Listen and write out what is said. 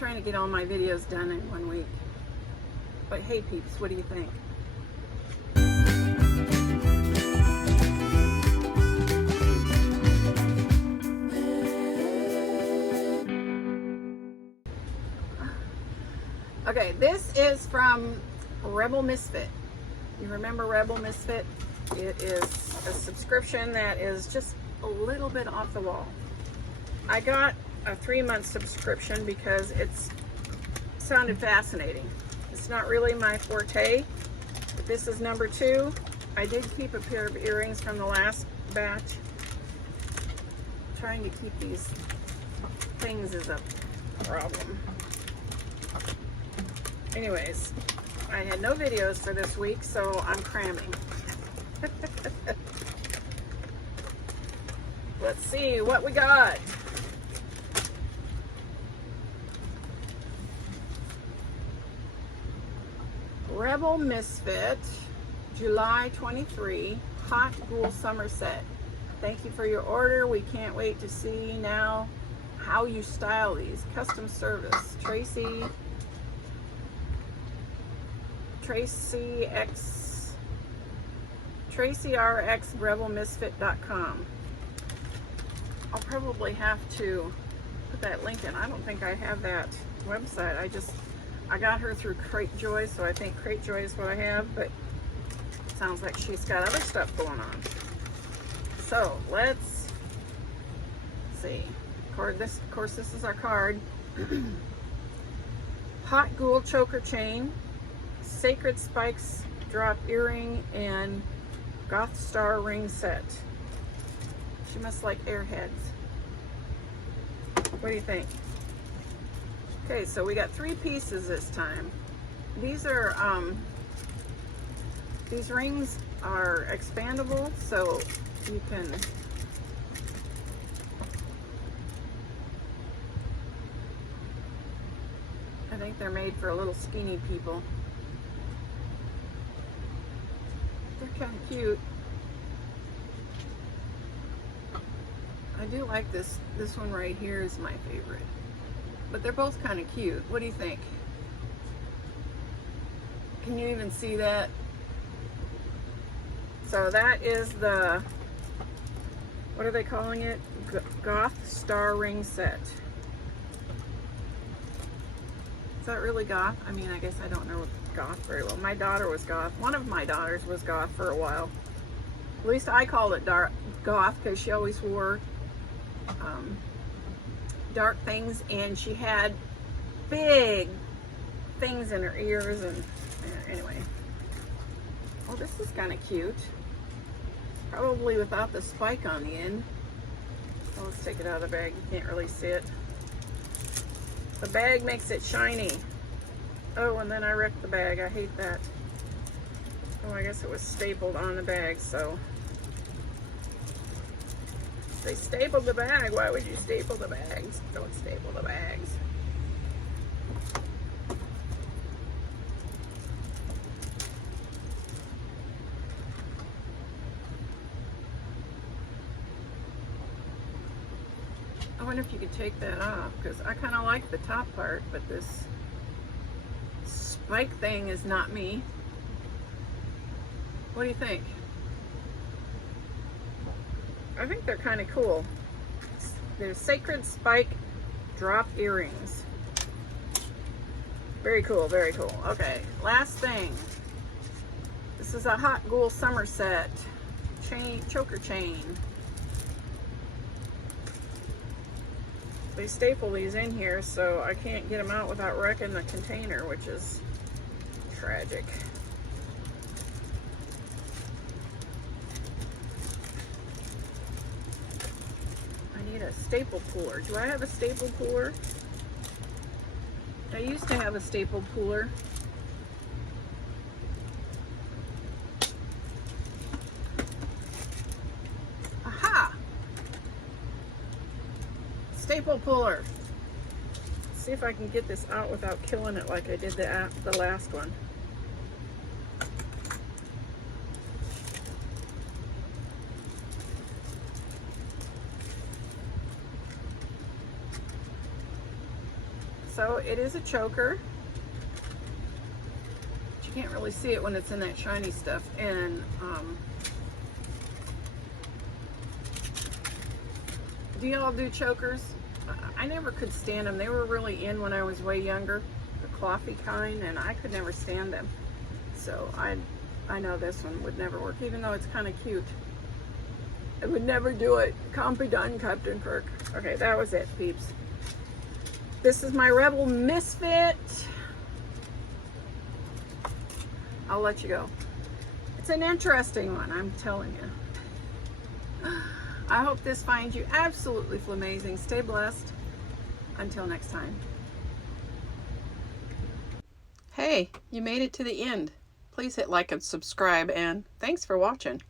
trying to get all my videos done in 1 week. But hey peeps, what do you think? Okay, this is from Rebel Misfit. You remember Rebel Misfit? It is a subscription that is just a little bit off the wall. I got a 3-month subscription because it sounded fascinating. It's not really my forte, but this is number 2. I did keep a pair of earrings from the last batch. Trying to keep these things is a problem. Anyways, I had no videos for this week, so I'm cramming. Let's see what we got. Rebel Misfit, July 23, Hot Ghoul Summer Set. Thank you for your order. We can't wait to see now how you style these. Custom service. Tracy RX rebelmisfit.com. I'll probably have to put that link in. I don't think I have that website. I got her through Crate Joy, so I think Crate Joy is what I have, but it sounds like she's got other stuff going on. So let's see. Of course, this is our card. Hot Ghoul Choker Chain, Sacred Spikes Drop Earring, and Goth Star Ring Set. She must like airheads. What do you think? Okay, so we got 3 pieces this time. These are these rings are expandable, so you can I think they're made for little skinny people. They're kind of cute. I do like this one right here is my favorite. But they're both kind of cute. What do you think? Can you even see that? So that is the, what are they calling it? Goth Star Ring Set. Is that really goth? I mean, I guess I don't know goth very well. My daughter was goth. One of my daughters was goth for a while. At least I called it goth because she always wore dark things, and she had big things in her ears, and anyway. Well, this is kind of cute. Probably without the spike on the end. So let's take it out of the bag. You can't really see it. The bag makes it shiny. Oh, and then I wrecked the bag. I hate that. Oh, I guess it was stapled on the bag, so. They stapled the bag. Why would you staple the bags? Don't staple the bags. I wonder if you could take that off, because I kind of like the top part, but this spike thing is not me. What do you think? I think they're kind of cool. They're Sacred Spike Drop Earrings. Very cool, very cool. Okay, last thing. This is a Hot Ghoul Summer Set. Choker chain. They staple these in here, so I can't get them out without wrecking the container, which is tragic. A staple puller. Do I have a staple puller? I used to have a staple puller. Aha! Staple puller. Let's see if I can get this out without killing it like I did the last one. So it is a choker. But you can't really see it when it's in that shiny stuff. And do y'all do chokers? I never could stand them. They were really in when I was way younger, the clothie kind, and I could never stand them. So I know this one would never work, even though it's kind of cute. I would never do it. Can't be done, Captain Kirk. Okay, that was it, peeps. This is my Rebel Misfit. I'll let you go. It's an interesting one, I'm telling you. I hope this finds you absolutely flamazing. Stay blessed. Until next time. Hey, you made it to the end. Please hit like and subscribe, and thanks for watching.